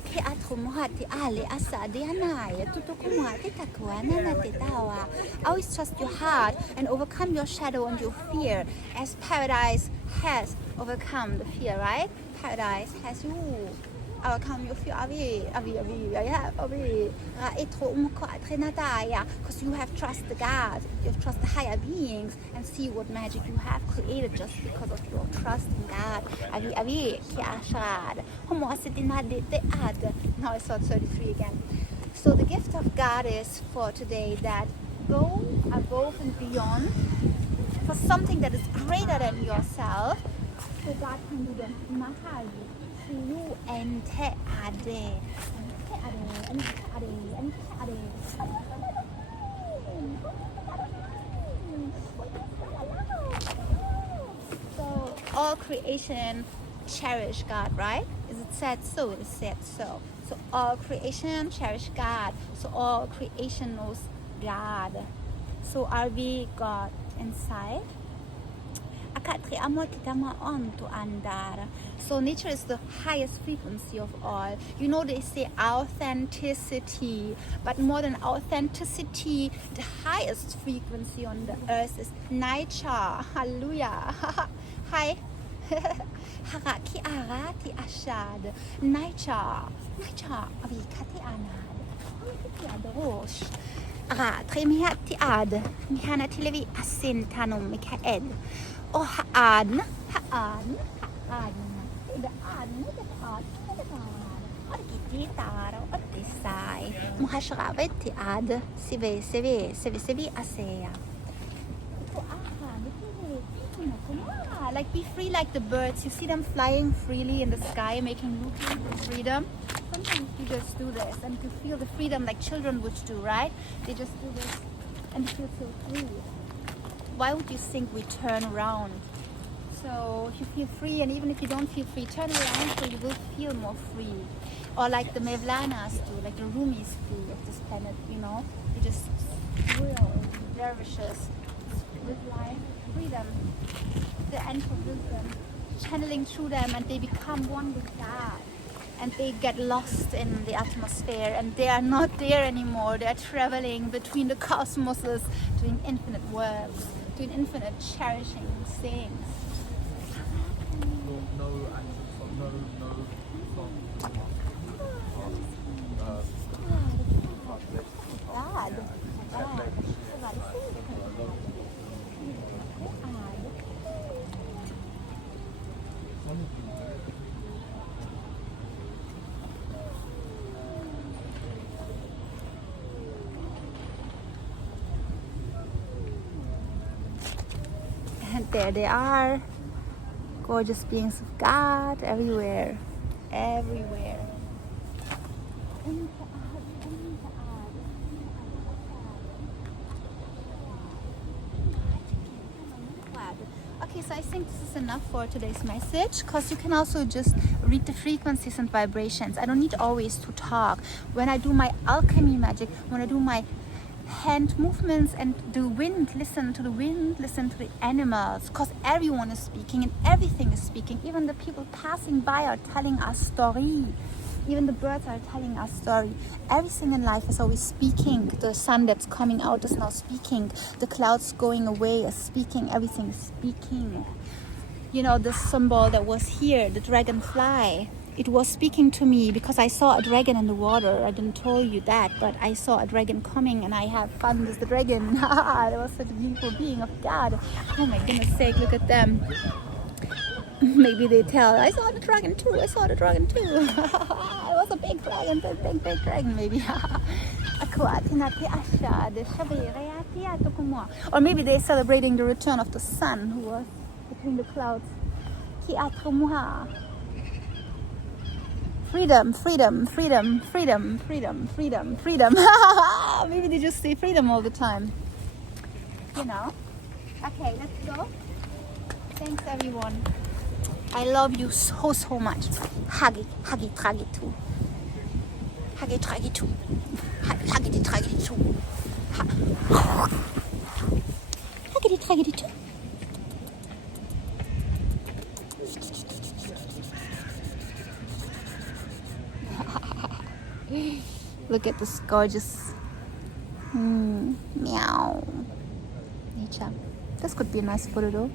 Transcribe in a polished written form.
ke atrumoha te ale asa de anai tutukuma te takua nana te tawa. Always trust your heart and overcome your shadow and your fear, as paradise has overcome the fear, right? Paradise has you overcome your fear. Because you have trust the God, you have trust the higher beings, and see what magic you have created just because of your trust in God. Now I saw 33 again. So the gift of God is for today that go above and beyond for something that is greater than yourself, so God can do the mahal to you and te ade. So all creation cherish God, right? Is it said so? It is said so. So all creation cherish God. So all creation knows God. So are we God inside? So nature is the highest frequency of all. You know, they say authenticity, but more than authenticity, the highest frequency on the earth is nature. Hallelujah. Hi. Haraki arati ashad. Nature. Nature. Avikati anad. Avikati adosh. Tremihati ad. Mihana tilevi asin tanum mikaed. Oh, ha'ad, ha'ad, ha'ad. The ad, the ad, the ad. Orkiti taro, orkisai. Muhashraveti ad. Sive asea. Like be free like the birds. You see them flying freely in the sky, making movement with freedom. Sometimes you just do this and you feel the freedom like children would do, right? They just do this and you feel so free. Why would you think we turn around? So if you feel free, and even if you don't feel free, turn around so you will feel more free. Or like the Mevlanas do, like the Rumis do of this planet, you know? They just swirl dervishes with life, freedom, the end of wisdom, channeling through them, and they become one with God. And they get lost in the atmosphere, and they are not there anymore. They are traveling between the cosmoses, doing infinite works, doing infinite cherishing things. And there they are, gorgeous beings of God everywhere, everywhere. Okay, so I think this is enough for today's message, because you can also just read the frequencies and vibrations. I don't need always to talk. When I do my alchemy magic, when I do my hand movements and the wind, listen to the wind, listen to the animals, because everyone is speaking and everything is speaking. Even the people passing by are telling us story. Even the birds are telling us story. Everything in life is always speaking. The sun that's coming out is now speaking. The clouds going away is speaking. Everything is speaking. You know, the symbol that was here, the dragonfly, it was speaking to me because I saw a dragon in the water. I didn't tell you that, but I saw a dragon coming and I have fun with the dragon. That was such a beautiful being of God. Oh my goodness sake, look at them. Maybe they tell, I saw the dragon too, I saw the dragon too. It was a big dragon, big dragon maybe. Or maybe they're celebrating the return of the sun who was between the clouds. Freedom, freedom, freedom, freedom, freedom, freedom, freedom. Maybe they just say freedom all the time. You know? Okay, let's go. Thanks everyone. I love you so, so much. Huggy, huggy, traggy too. Huggy, traggy too. Huggy, traggy too. Huggy, traggy too. Look at this gorgeous meow nature. This could be a nice photo though.